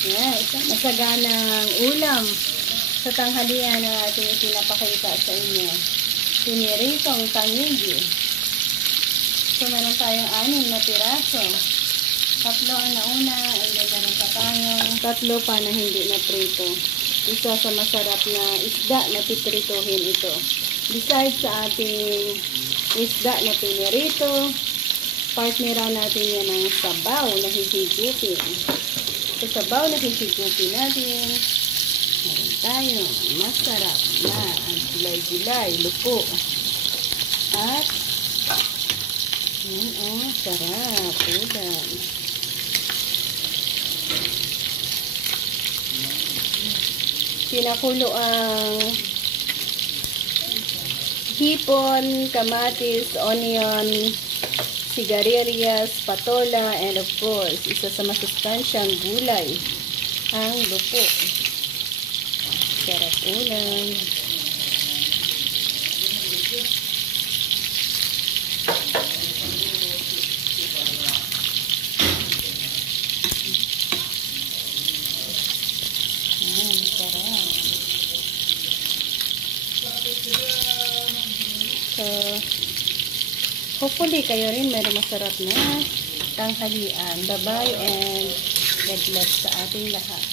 Yan, isang masaganang ulam sa tanghalian na ating pinapakita sa inyo. Piniritong tangigi. So, meron tayong 6 na piraso. 3 ang nauna, and then meron pa tayong 3 pa na hindi na prito. Isa sa masarap na isda na piprituhin ito. Besides sa ating isda na pinirito, partneran natin yan ng sabaw na hihigupin. Sa sabaw na hihigupin natin, meron tayong masarap na gulay-gulay, lupo. At yan ang sarap, ulam. Pinakulo ang hipon, kamatis, onion, sigarilyas, patola, and of course, isa sa masustansyang gulay, ang lupo. Sarap ulam. Sarap. So, hopefully kayo rin meron masarap na tanghalian. Bye-bye and God bless sa ating lahat.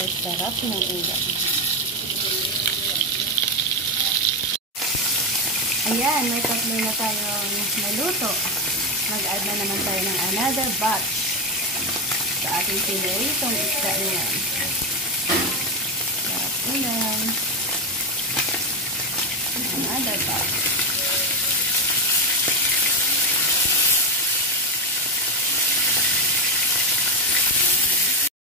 Ay, sarap ng ulam. Ayan, may 3 na tayong naluto. Mag-add na naman tayo ng another batch sa ating piniritong isda niyan. Sarap ulam. Another batch.